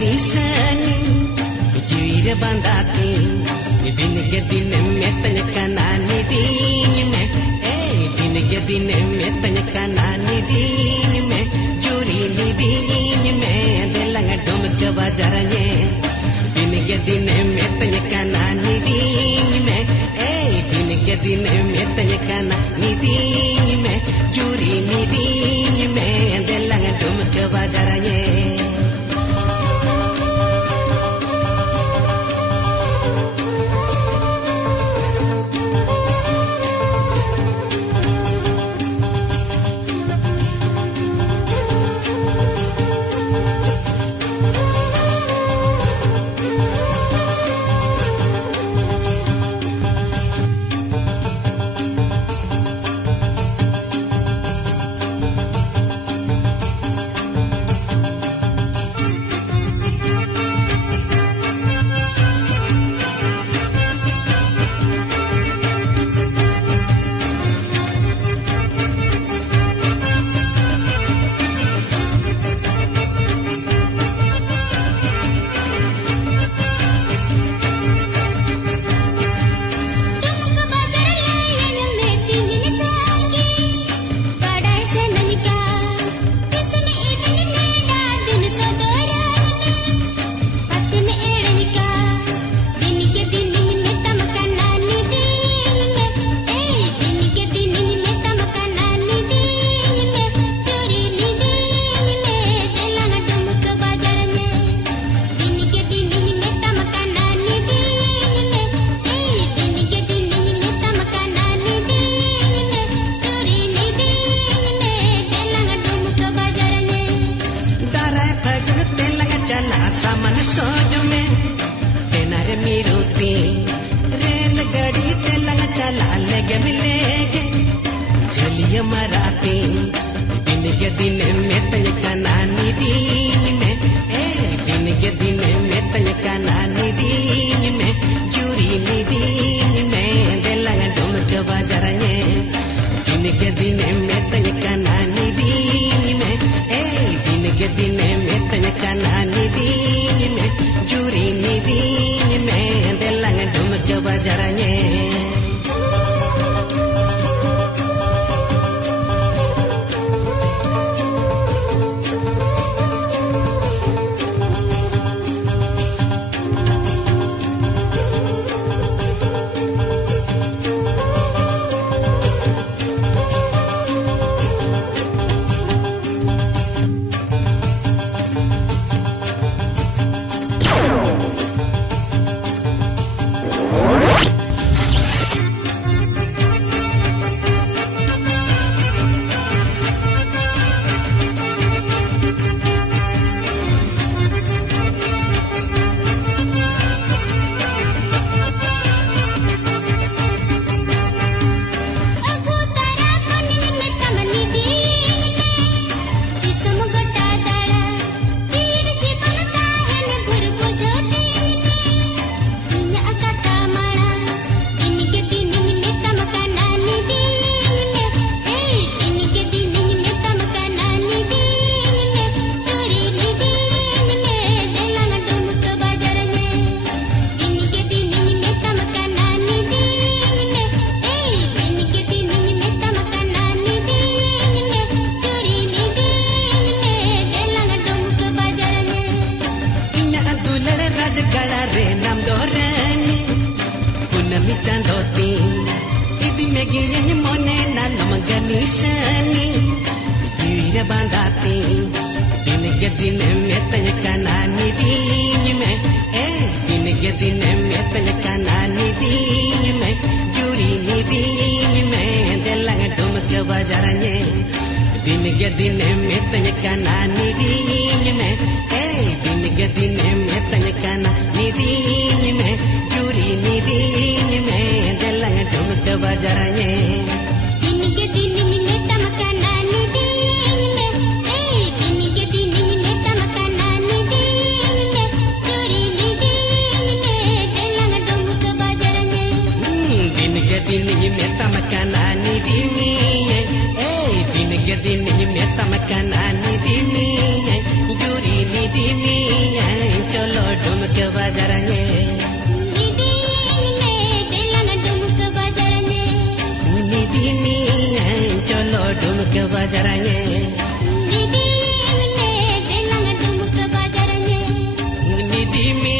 ganisani jira bandati din ke din me tanya kanani din me din ke din me tanya kanani din me juri ni din me delang dom ke bajaranye din ke din me tanya kanani din me din ke din me tanya kanani din me juri ni din me delang dom ke bajaranye सामन सोच में तेनार मिरुती रेलगाड़ी तेलंग चला लेगे मिलेगे चलिए मराठी दिन के दिन में तय कनानी दिन में दिन के दिन में तय कनानी दिन में चूरी नी दिन में तेलंग डुम के बाजारने दिन के दिन में तय कनानी दिन में दिन के दिन में तय कनानी दिन में जूरी नी दिन में देlang dum ke bajaranye ganisani jira bandati din ke din me tanya kanani din me din ke din me tanya kanani din me juri ni din me delang dum ke bajaranye din ke din me tanya kanani din me din ke din me tanya kanani din me juri ni din me delang dum ke bajaranye दिन में तमकनानी दिमी दिन के दिन में तमकनानी दिमी jury नी दिमी डुमक बाजारने निदी ने देलंग डुमक बाजारने निधि में चलो डुमक बाजारने निदी ने देलंग डुमक बाजारने निधि में